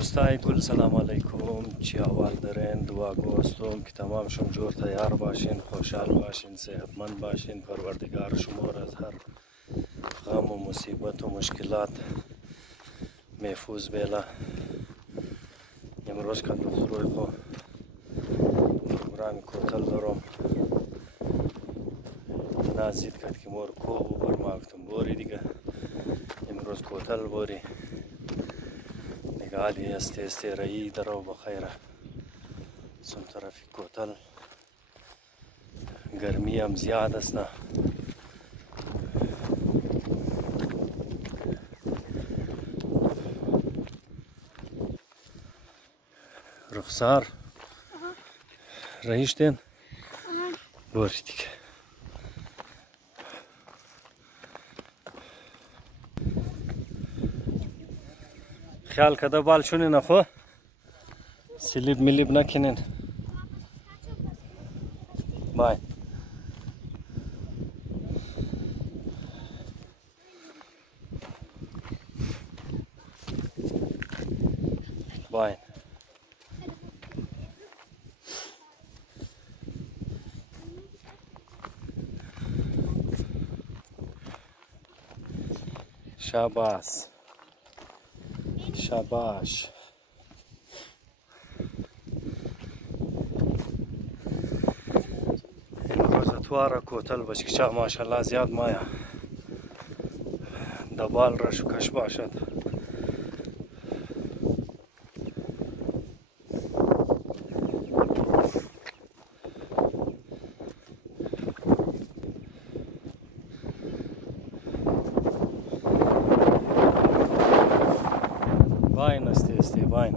دوستای گل سلام علیکم، چی احوال دارین؟ دعا گوستم که تمام شما جور تیار باشین، خوشحال باشین، صحتمند باشین. پروردگار شما را از هر غم و مصیبت و مشکلات محفوظ بیله. امروز که دختروی خو پروگرام کوتل دارم، نازید کد که مور کوب و برماگتم بوری دیگه. امروز کوتل بوری نگالی استی رایی درو بخیره سم طرفی کوتل. گرمی هم زیاد است نه، رخسار رایشتین بوری دیگه. خیال کده بال شونی نخو سلیب ملیب نکنین. بای بای شاباس شاباش. امروز اتوار کوتل بچکچا ماشاءالله زیاد مایا دبال رش و کش باشد. باین استی باین.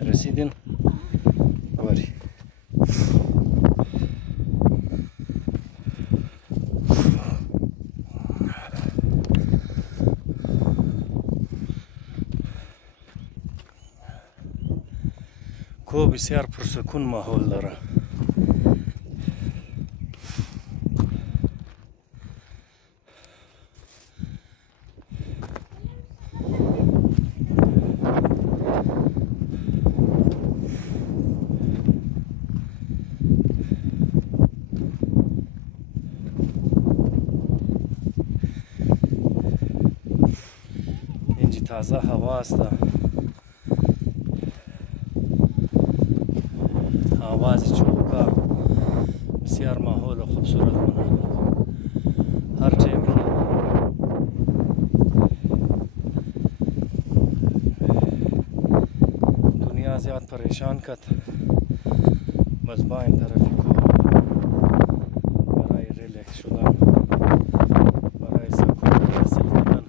رسیدین باری. کو بسیار پرسکون ماحول داره. اینجا تازه هوا است، آواز چوبکا بسیار ماحول خوبصورت کنه. هر جای میره دنیا زیاد پریشان کد، بس با این طرفی کو برای ریلکس شدن، برای سکون حاصل کردن.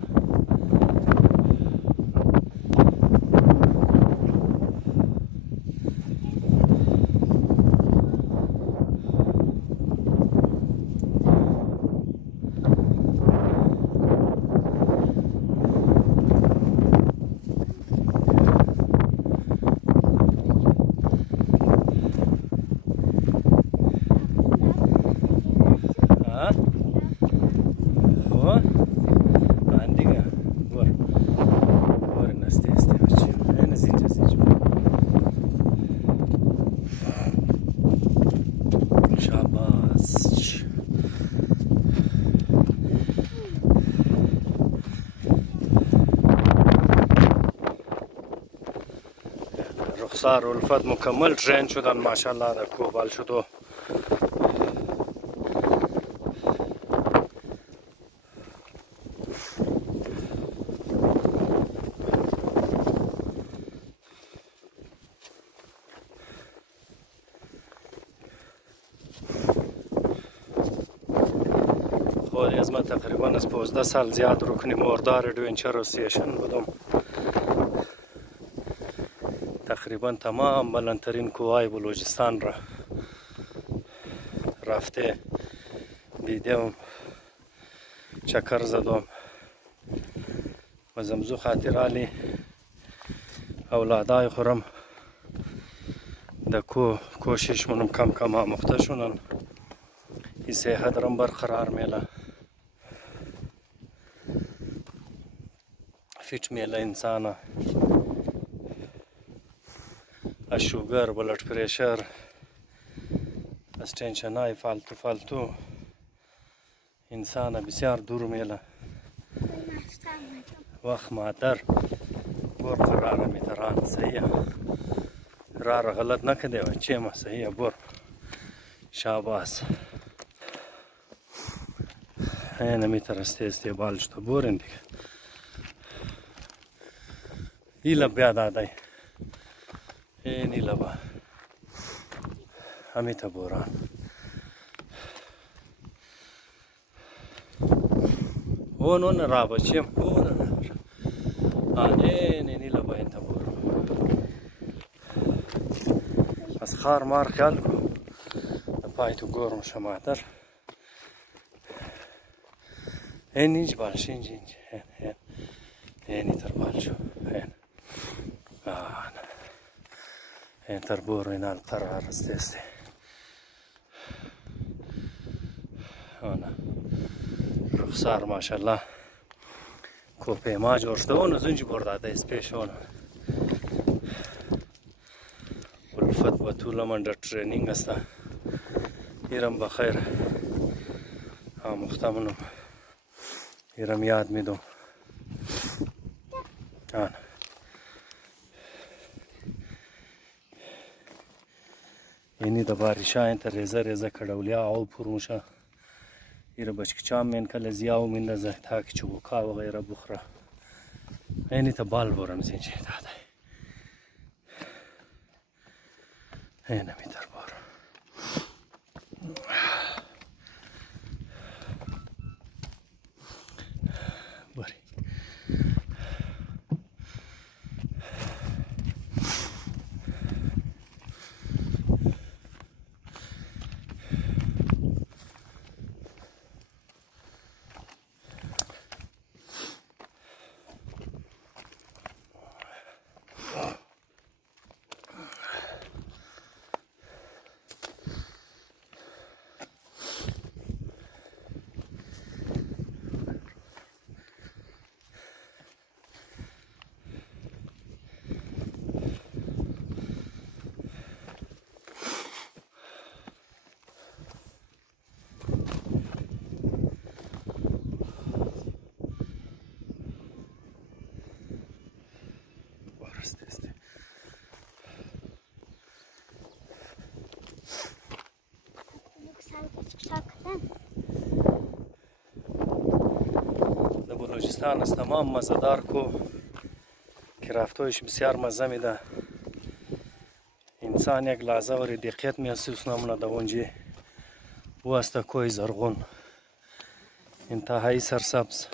رخسار و الفت مکمل ترین شدن ماشاءالله. در کوبال شد و خودی از من تقریبا از 15 سال زیاد رکنی مردار ادونچر اسوسییشن بودم. تقریبا تمام بلندترین کوههای بلوچستان را رفته دیدم، چکر زدم و زمزو خاطرالی اولادای خورم در کوشش منم کم آموخته شدن. این صحت رم برقرار میله. فیت میله انسان از شوگر بلد پریشر از تنشن های فالتو انسان بسیار دور میله وقت مادر بور قراره میتران صحیح رار غلط نکده و چه ما صحیح بور شاباس اینه میتر استقبالش تو بورین دیگه ایلا بیاد آدای این ایلا با همیتا بوران اون رابا چیم اون این ایلا با این تا بوران از خار مار خیال کو پای تو گرم شماتر این اینج بالش اینج این تر بالشو این تر بورو اینال تر هرسته آنا رخسار ماشالله کوپه ما جور شده اونو زنجی برداده اسپیش اونو الفت و طول من در ترینینگ است ایرم بخیر آموختمونم ایرم یاد میدم آن اینی د باریشاین ته ریزه کډولیا او پرموشه ایره بچکچام من کله زیاو من زه تا کی چوکا و غیره بخره اینی ته بال ورم زینجی داده اینه میتر بار باری در بلوچستان است تمام مزدار کو که رفتویش بسیار مزه میده انسان یک لحظه وری دقیقت محسوس نمونه در اونجا او است کوی زرغون انتهایی سرسبز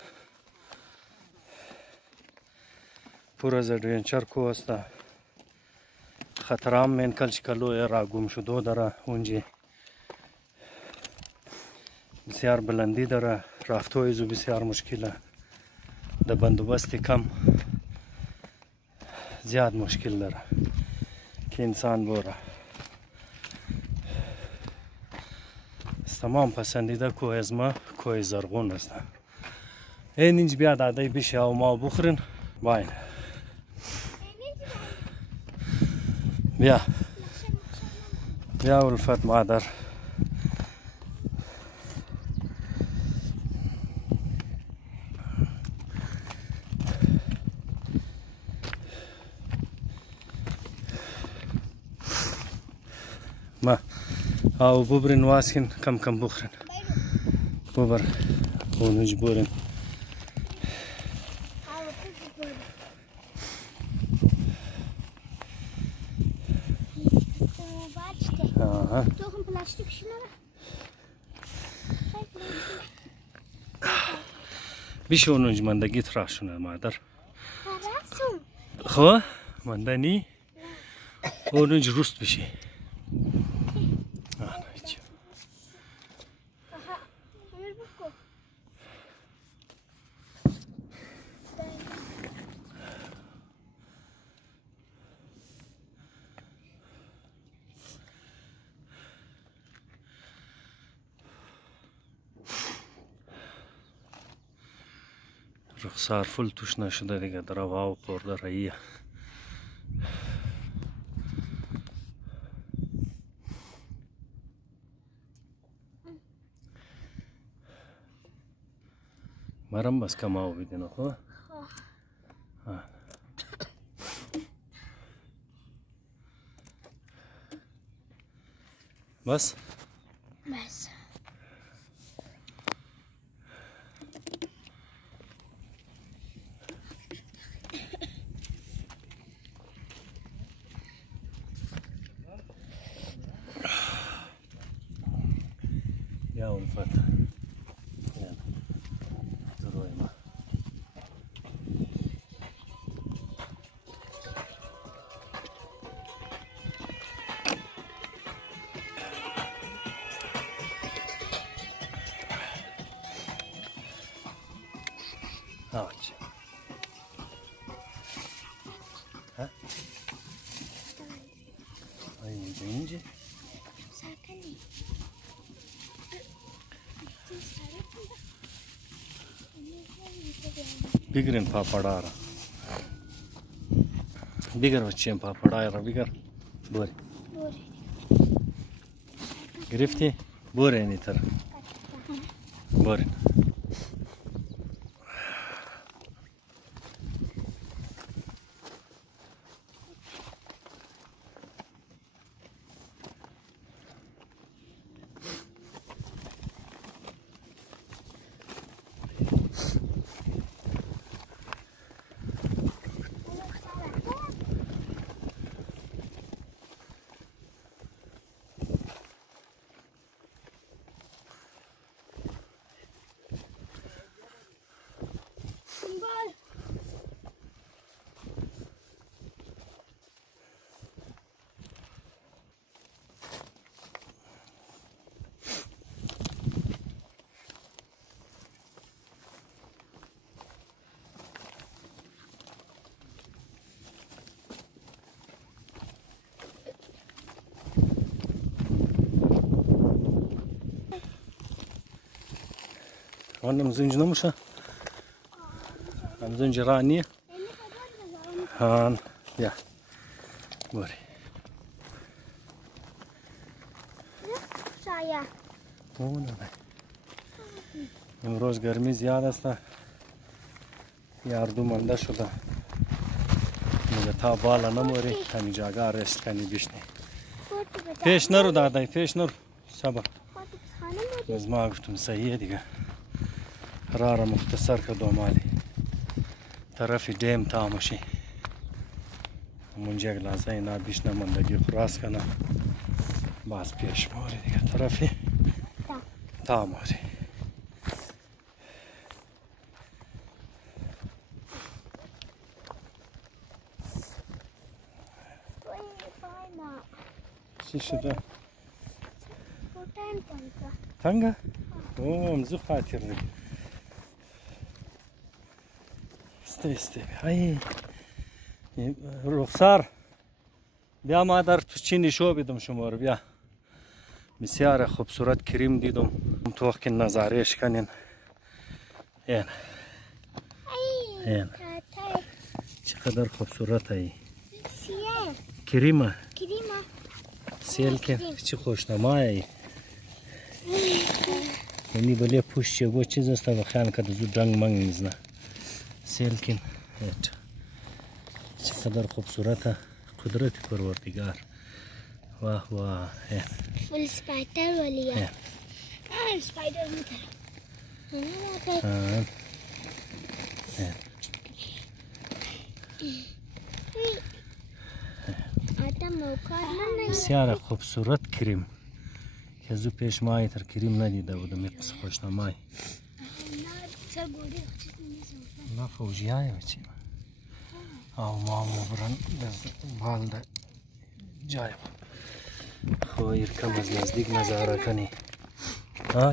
پر از ادونچر کو است خطرام من کلش کلو را گم شدو داره اونجا بسیار بلندی داره رفتویش بسیار مشکله در بندوبست کم زیاد مشکل داره که انسان بوره تمام پسندیده کوه از ما کوه زرغون است این اینج بیاد عدای بشه او ما بخورین باین بیا بیا الفت مادر ما او ببرین واسکن کم بخورین ببر او نجبورین Toch een plastic snor. بیشه اونج مندگیت راشونه مادر Parasum. خو مندنی اونج روست بشی Aha. Hier buku. رخسار فول توش نشده دیگه، در هوا خورده راییه. مرم بس کماو بیدینو خواه. بس بس يا ولفت يلا تروي ما هاج ها اي بنجي ساكني بيقرن بابادارا بيقر وچين بابادارا بيقر بوري گرفتی بوري نيتر بوري وانا مزنجنا مشا مزنج راني هان يا بوري شايا اونا امروز گرمی زیاد است یاردو منده شده میگه تا بالا نموری همین جاگه رست کنی بیشنی پیش نرو دادای پیش نرو صبر از ما گفتم صحیحه دیگه رارا مختصر کدو مالی طرف دیم تامشی منجا گلازه اینا بیش نماندگی خراس کنه باز پیش موری دیگه طرفی تاموری چی شده؟ تنگه؟ اوه مزو خاطر دیگه استه ای رخسار بیا مادر تو چی نشو بیدم شما رو بیا بسیار خوبصورت کریم دیدم تو وقت نظارهش کنین این چقدر خوبصورت ای کریمه سیل که چی خوشنما ای یعنی بله پوش چگو چیز است و خیان که زود رنگ منگ میزنه سیل کن چقدر خوبصورت قدرت پروردگار واه واه فول سپایدر ولیه سپایدر میتر بسیار خوبصورت کریم که زو پیش مایی تر کریم ندیده بودم یک قصه خوشنمایی نه فوجی های بچی او ما مبرن بال ده جای خواهیر کم از نزدیک نظاره کنی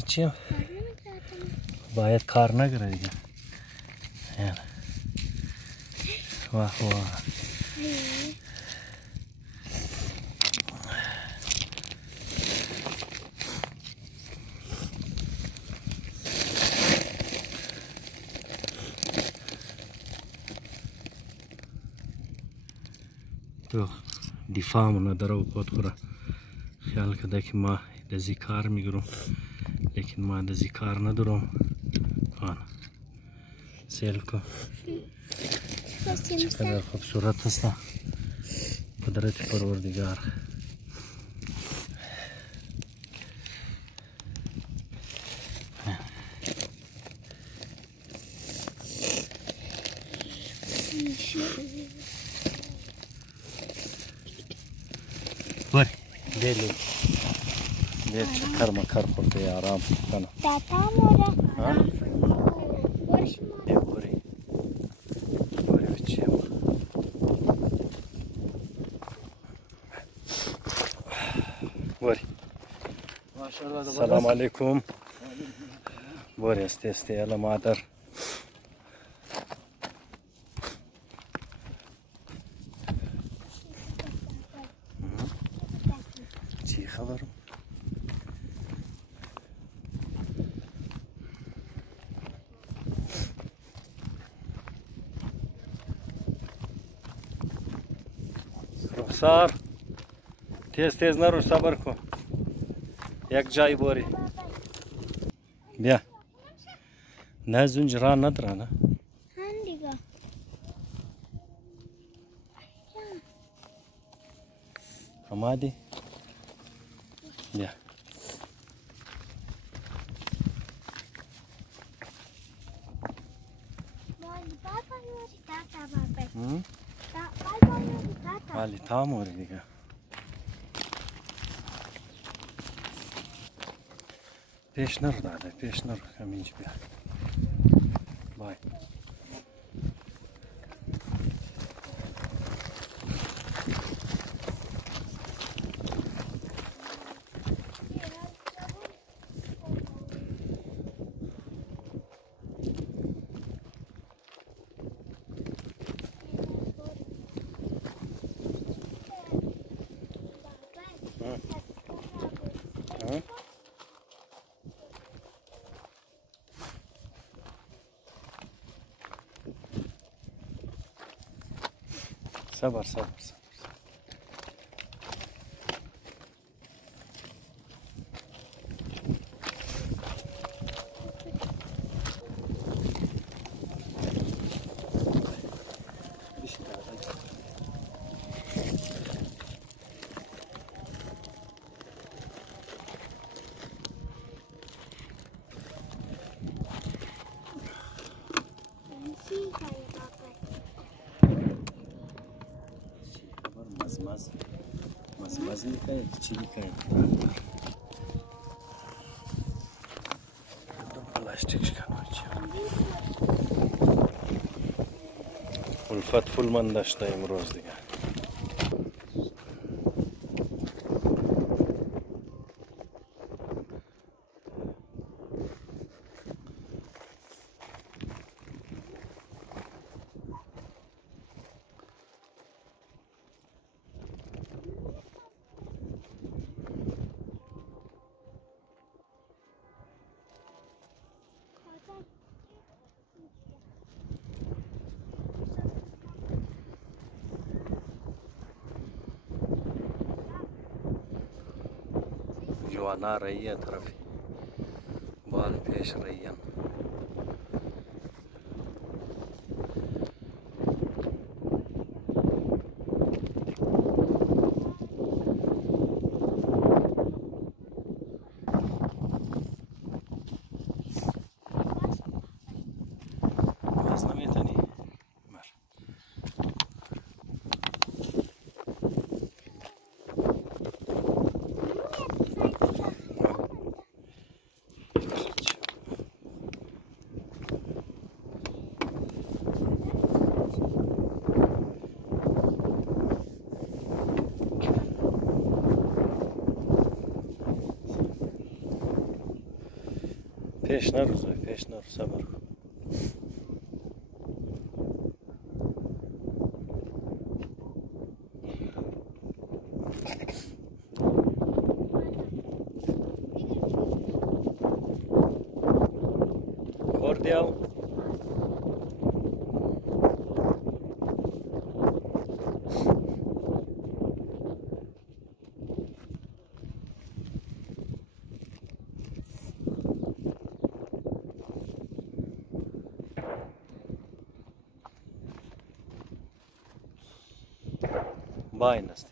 چیم؟ باید کار نگره دیگه واه واه تو دفاعمون نداره و پاد خوره خیال کرده که ما دزی کار میگرم لیکن ما دزی کار ندارم. آن سیل کو چقدر خوبصورت هست قدرت پروردگار. بری دیلی دیر چکر مکر خورده آرام کنه. تاتا مورا بری بچیم. بری سلام علیکم. بری استی الا مادر. چی خبرم؟ رخسار تیز نرو صبر کن. یک جای بری بیا. نه زنج را نداره نه دیگه آمادی بیا. ولی تاموری دیگه. پیش نرو داده پیش نرو همینج بیا. بای صبر. مز میکنه چی میکنه؟ پلاستیکش کنه چی؟ الفت فول من داشته امروز دیگه. جوانا رही है तरफ बाल पेश रही है. پیش نرو صبر کن. خوردیو باین است.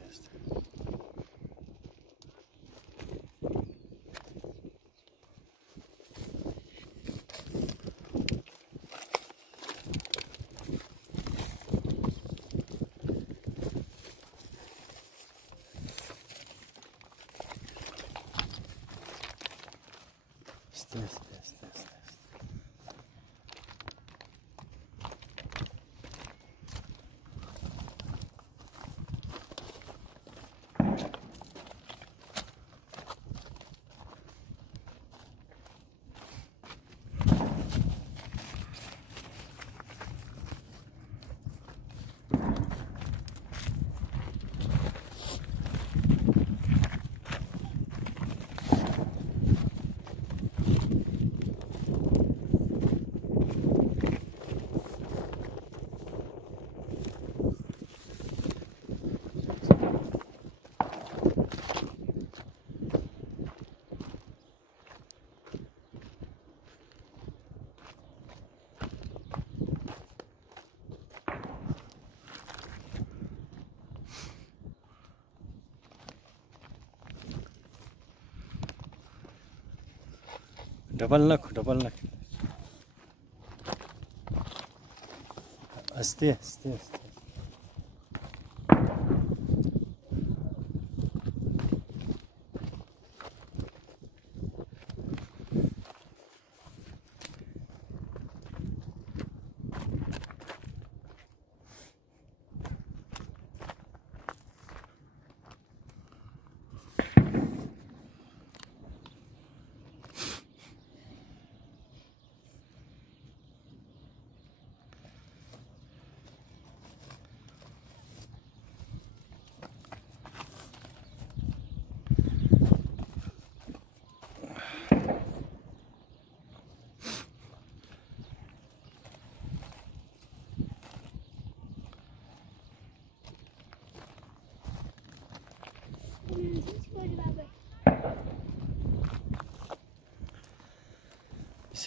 डबल नख आस्ते आस्ते आस्ते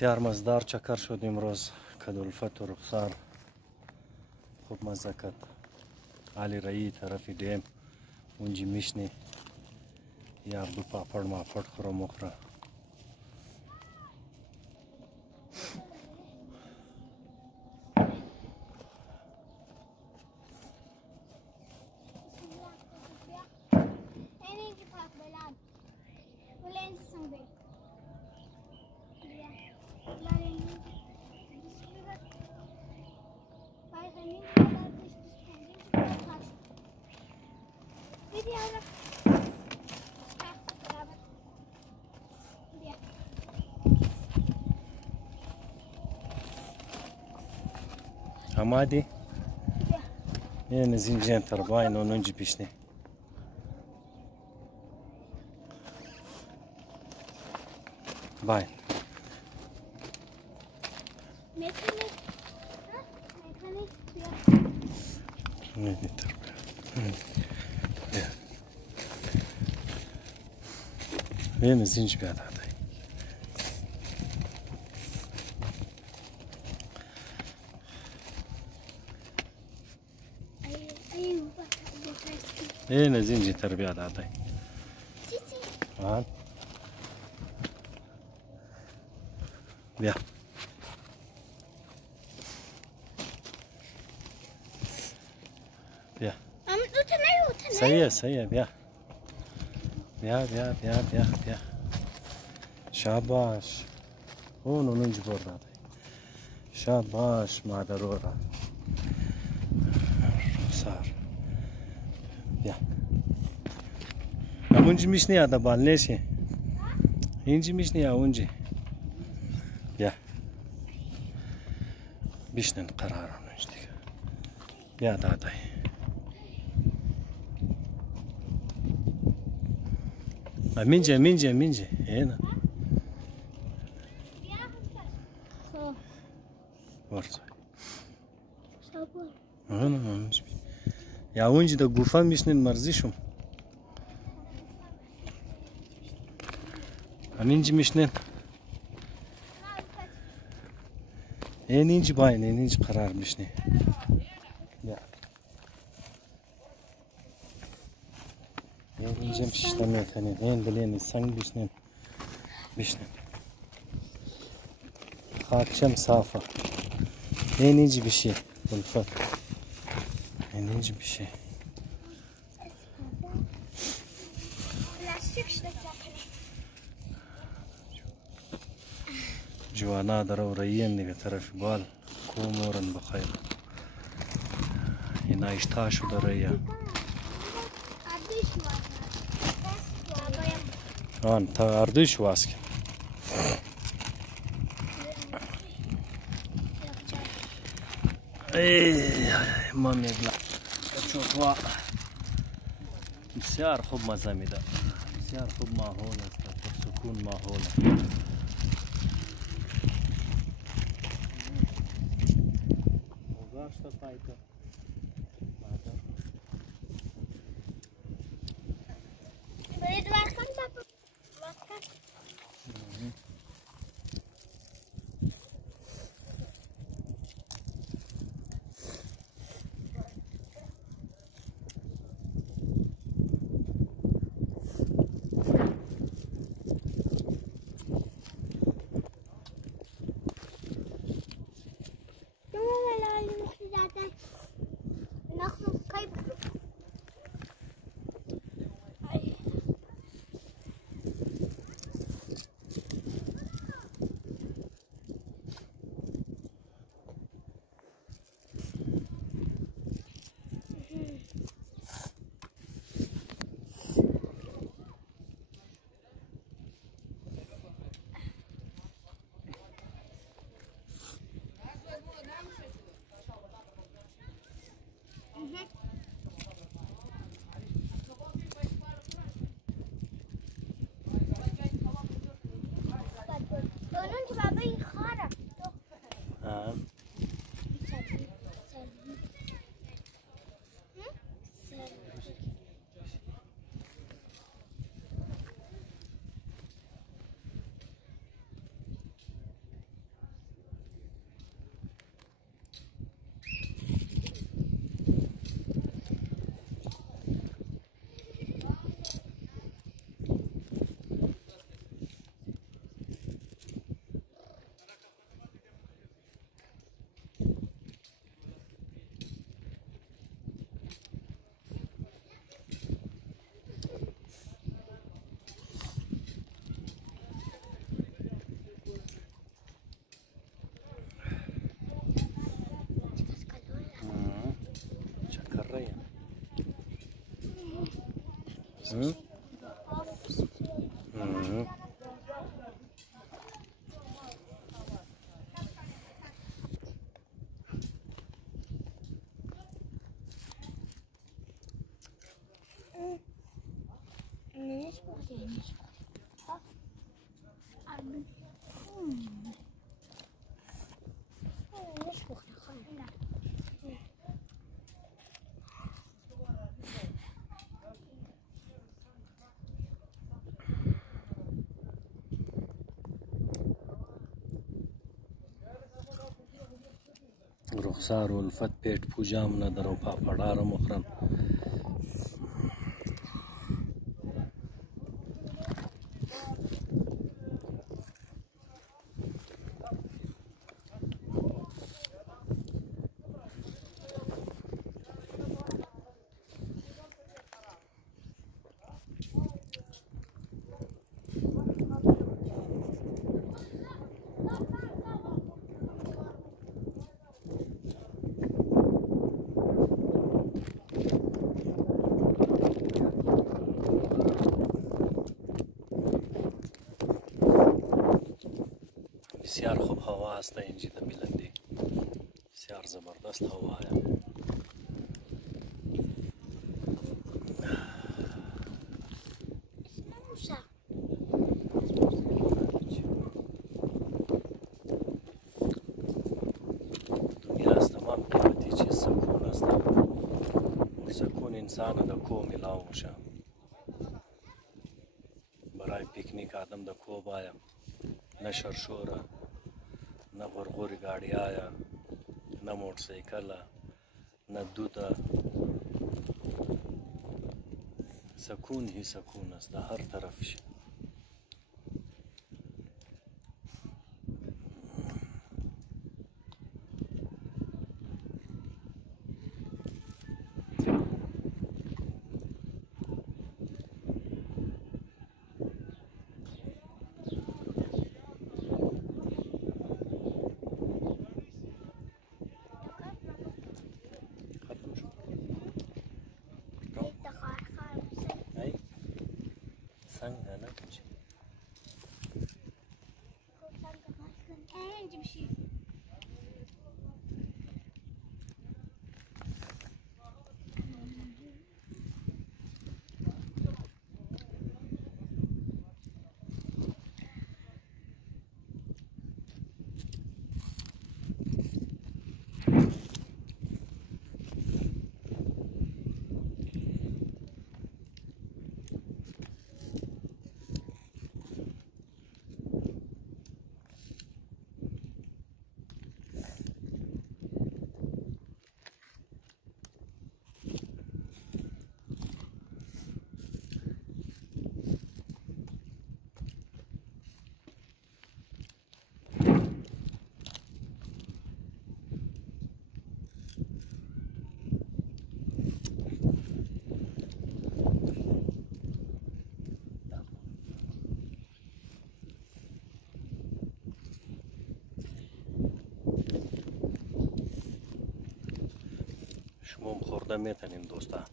بسیار مزدار چکر شد امروز. کدالفت و رخسار خوب مزه کرد. علی رایی طرف دیم اونجی میشنی یا دو پاپڑ ماپڑ خورو مخوره. Hamadi? Yine zinciren tarafı aynı 10. pişti. Bay. Ne tarafı? Yine zinci bir adam. نه زنجي تربية داعي بيا بيا سيء بيا بيا شاباش هون ننجي برا شاباش مع ضرورة صار بيا اونجی میشنی یا دبال نیستی اینجی میشنی یا اونجی بیا بیشتن قرار اونج دیگه بیا دادای منجه اینا ورد یا اونجی دا گوفا میشنین مرزیشم اینجی میشنن اینجی باین اینجی قرار میشنه بریم شتا میتنید این دلینی سنگ بشنین خاکشم صافه این اینجی بشه بالفت این اینجی بشه جوانا در ورایین دیگه طرف بال کومورن بخیر این اشتاشو داره آن تا اردوش واسک ما میگلا چوکوا بسیار خوب مزه میده بسیار خوب ماحول است سکون ماحول اوگاش تا پایتا برید وقتم بابا رخسار و الفت پیٹ پوجام ندارم و پاپڑارم مخرم بسیار خوب هوا هست اینجا در میلندی بسیار زبردست هوا است دنیا است تمام قیمتی چیز سکون است سکون انسان در کو میلاو میشه برای پیکنیک آدم در کو باید نه شرشوره نه غرغوری گاڑی آیا نه موٹرسائیکل نه دوده سکون هی سکون است در هر طرفش. سنگ نه بچه. اینجا بشی. شما خورده میتونین دوستا.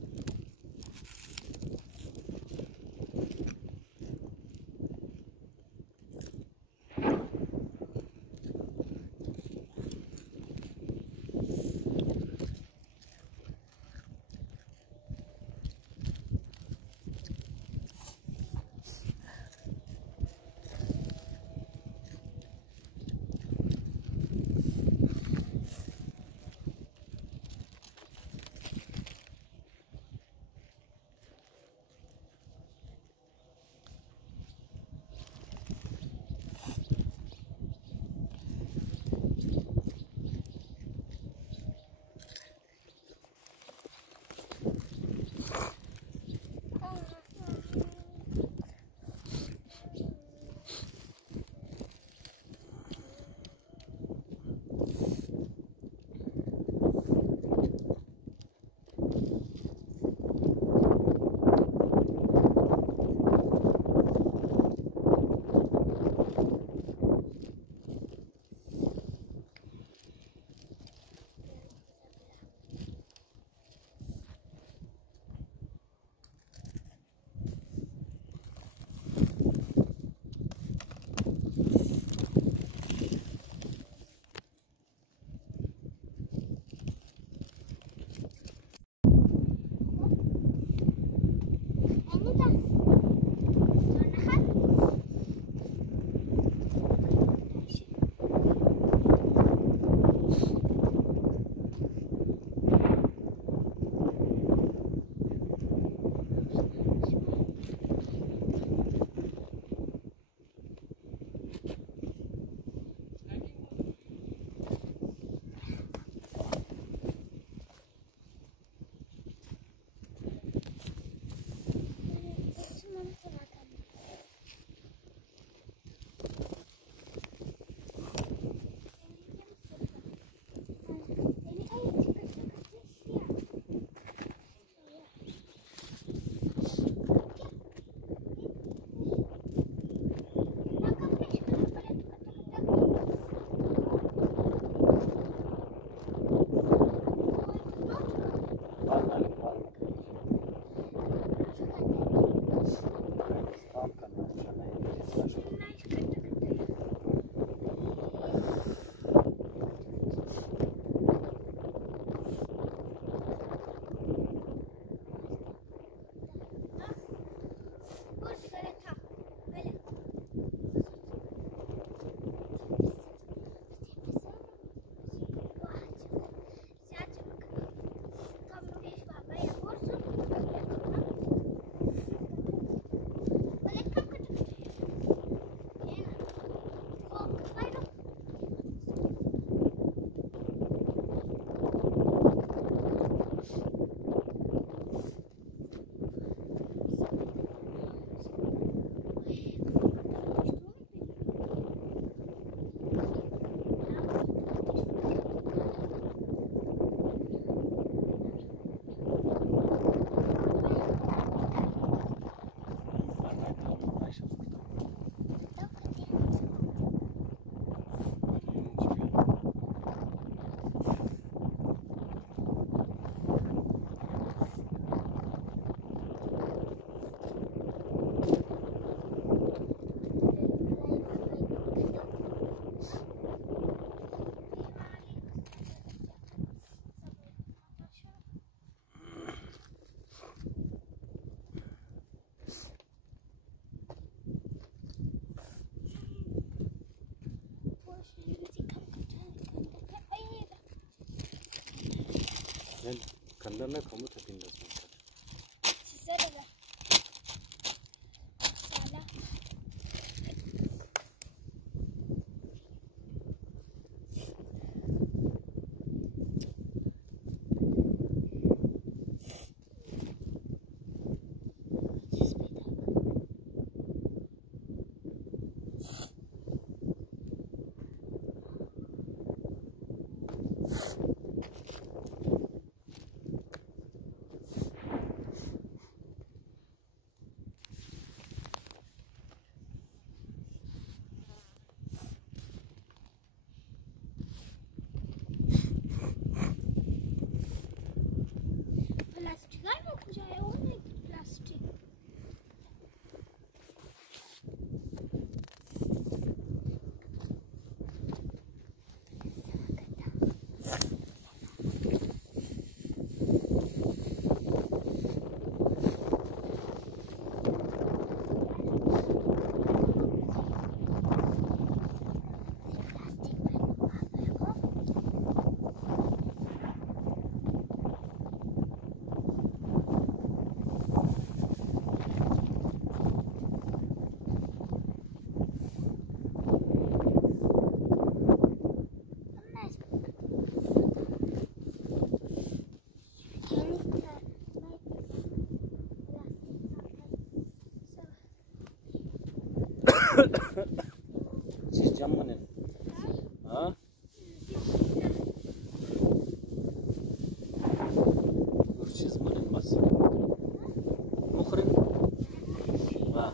Ben kanlarına kamu tapayım. Size de ver. Sağla. Plastik var mı kucağıya? O ne plastik? Çizeceğim mi ne? Ha? Çiz mi ne bas? Mukrin. Ha.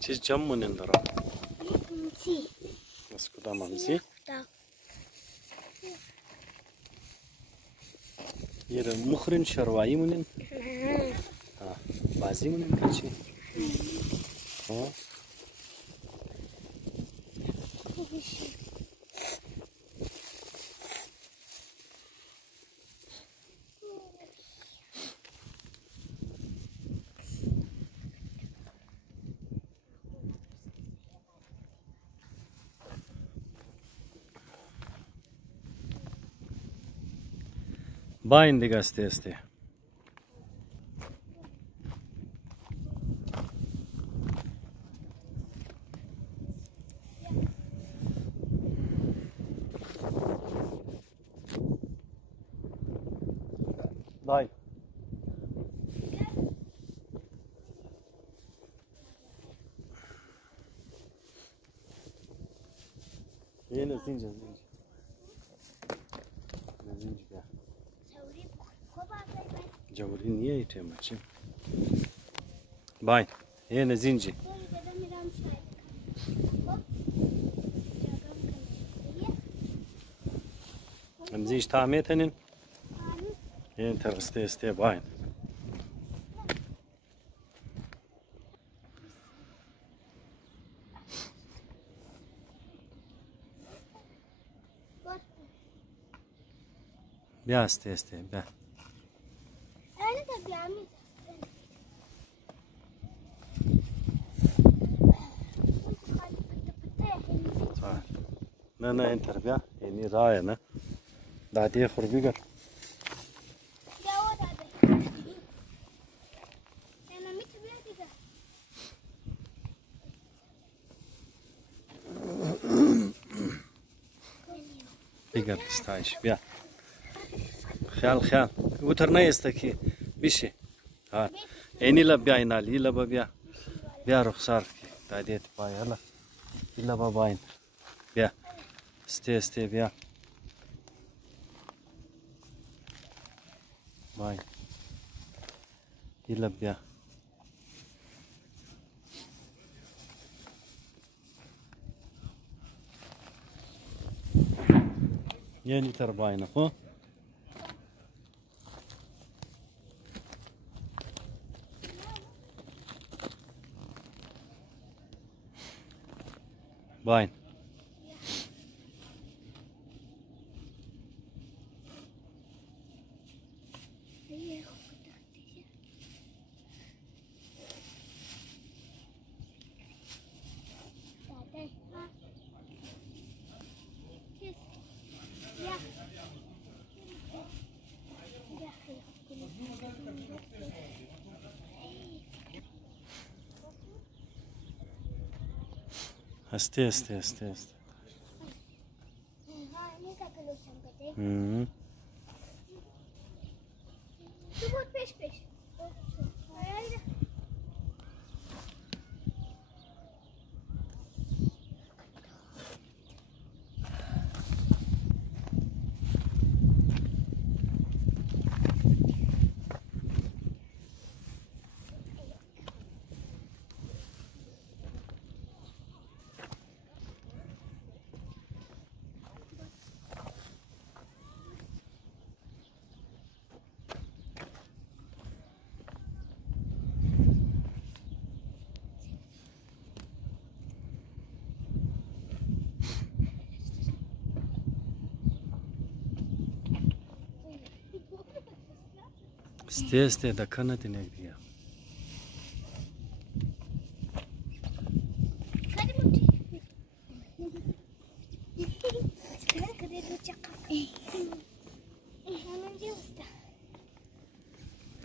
Çizeceğim mi ne dara? Si. Nasıl kudamam si? Da. Yere mukrin şarvayı mı ne? Ha. Bazı mı ne kaçı? Ha. Bain de gazete. Bain. Yine zincir. Zincir ya. Javuri niye iteyim açayım? Bain. Yine zincir. Zincir tahmin edenin. Yine terste este bain. Bia este bia. Öyle de bir ami. Na enter bia. Yani raya na. Dadiye khurbigar. Ya o da be. Sana mit bir diga. Digar istayiş bia. خیال وتر نه است کی بشه ها اینی لا بیا اینالی لا بیا رخسار کی دادیت پای هلا الا باباین بیا استی بیا باین ایلا بیا یه لیتر باینه خو باین استی Tu pot peș. استی دکنه تینه دیگه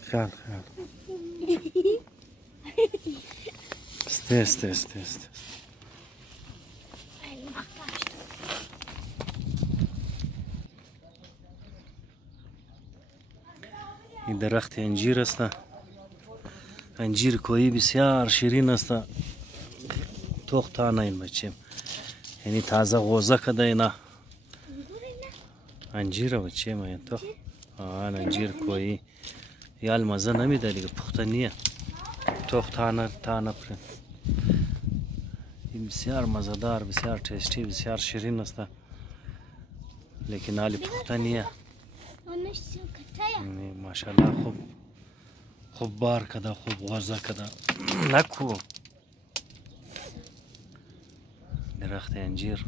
خیال استی این درخت انجیر است انجیر کویی بسیار شیرین است تختانه این بچیم یعنی تازه غوزه کده اینا انجیر بچیم این تو آن انجیر کویی یال مزه نمیده دیگه پخته نیه تختانه پر این بسیار مزهدار بسیار ټیسټي بسیار شیرین است لیکن حالی پخته نیه ماشاءالله خوب بار کده خوب غوزه کده نکو درخت انجیر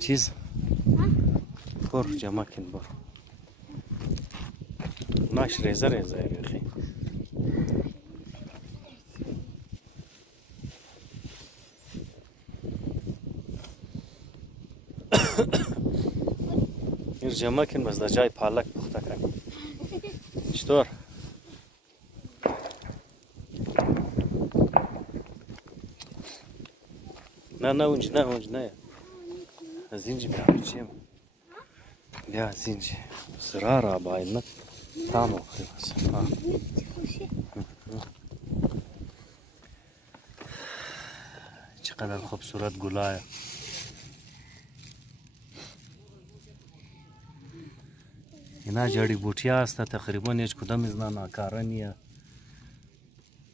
چیز بر جمع کن بر ناش ریزه بیخی این جمع کن بس در جای پالک پخته کن چطور؟ نه اونج نه از اینجا بیا بچیم بیا از اینجا سرارا باید نه تام آخری بس چقدر خوبصورت گلایه اینا جڑی بوٹیا است تقریبا هیچ کدام از ناکاره نیه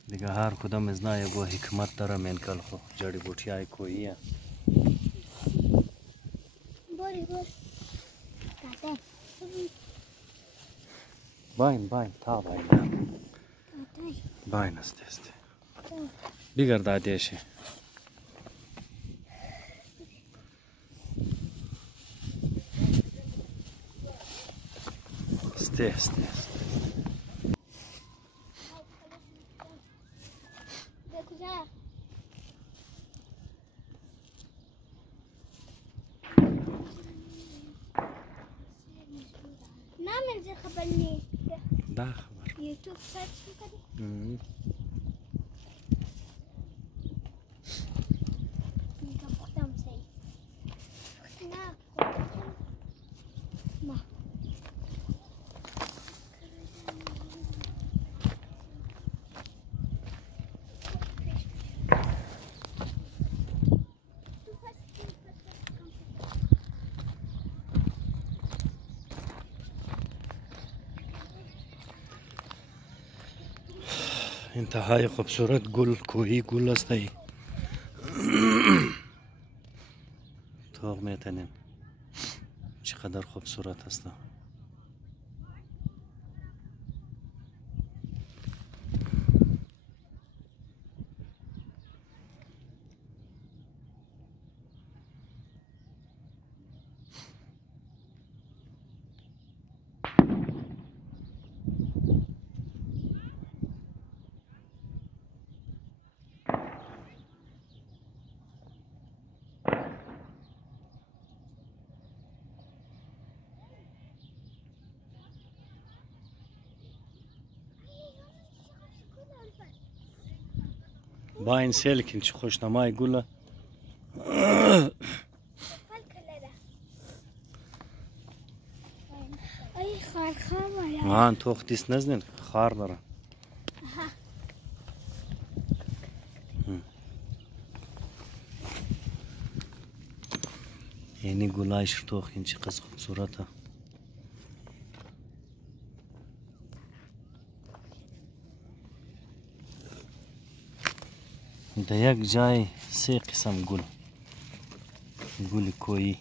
دیگه هر کدام از یه گو حکمت داره منکل خو جڑی بوٹیا کوییه باین تا باین است بیگر دادیشه استی نعمل خبرني ده خبر يوتيوب سيرش كده انتهای خوبصورت گل کوهی گل است ای توق میتنیم چقدر خوبصورت است. با این سیل کن چه خوشنمای گله. ای خارخام ولی آن توخ دیست نزنین خار داره. یعنی گلایش توخ این چه قصد خوبصورته. در یک جای 3 قسم گل گل کویی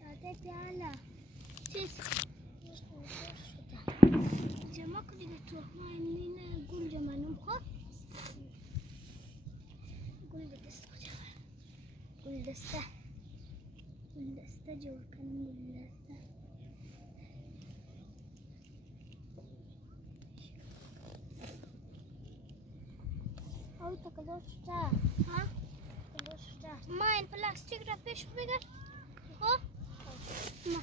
داده بیالا چیز جمع کنید تو این گل جمعنم خب گل دسته گل دسته جور کنم گل دسته او تا کدوم شده ها کدوم شده ما این پلاستیک را پیش بگیر ها ما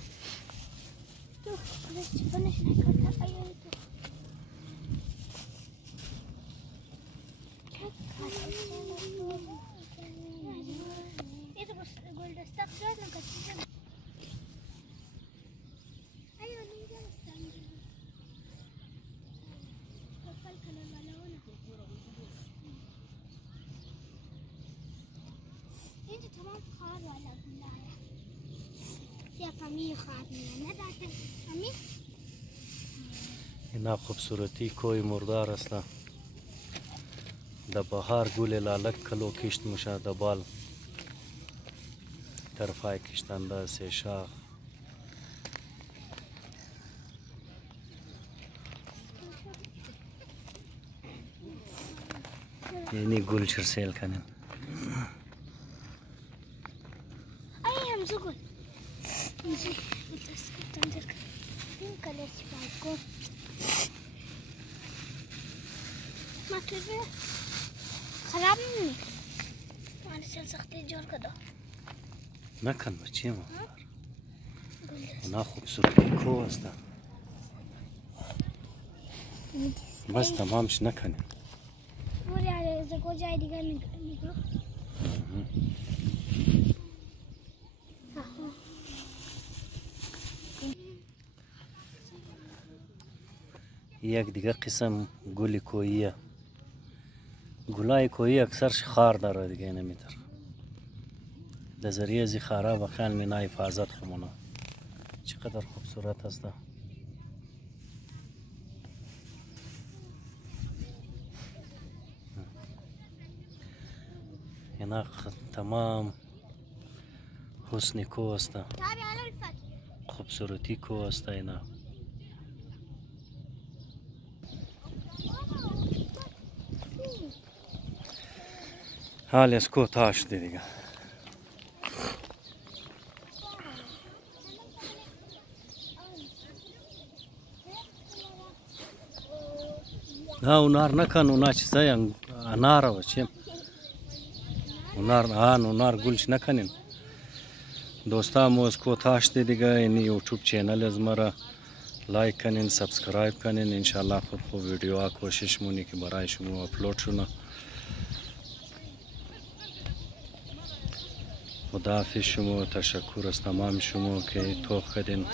تو پلاستیک بنش نکرده ایوه تو گل دسته خرد نکرده ایوه نیجا استم کپل کلر والا اینجا تمام خار والا گلایه یا فمی خار میانه نداده فمی اینا خوبصورتی کوی مردار است. در بهار گل لالک کلو کشت میشه در بال طرفای کشتنده 3 شاخ یعنی گل چرسیل کنیم. ای همزه گل همزه دست کتن در این کلر چپای کن ما توی خراب نمی مالی سل سختی جور کدو نکن بچه ما گل دست اونا خوبصورتی کو است. بس تمامش نکنیم. بوری علی زگو جای دیگر میگو یک دیگه قسم گل کوییه. گلای کویی اکثرش خار داره دیگه نمیتر در ذریعه زی خاره و خیل مینا حفاظت خمونه چقدر خوبصورت است. اینا تمام حسن کو است خوبصورتی کو است. اینا حال از کو تاش دیگه نه اونار نکن اونا چیزای انار و چیم اونار گلش نکنین دوستا مو از کو تاش دیگه. این یوٹیوب چینل از مرا لایک کنین سبسکرایب کنین انشالله خوب ویدیو کوشش مونی که برای شما اپلود شونه. خداحافظ شما تشکر از تمام شما که توخ کردین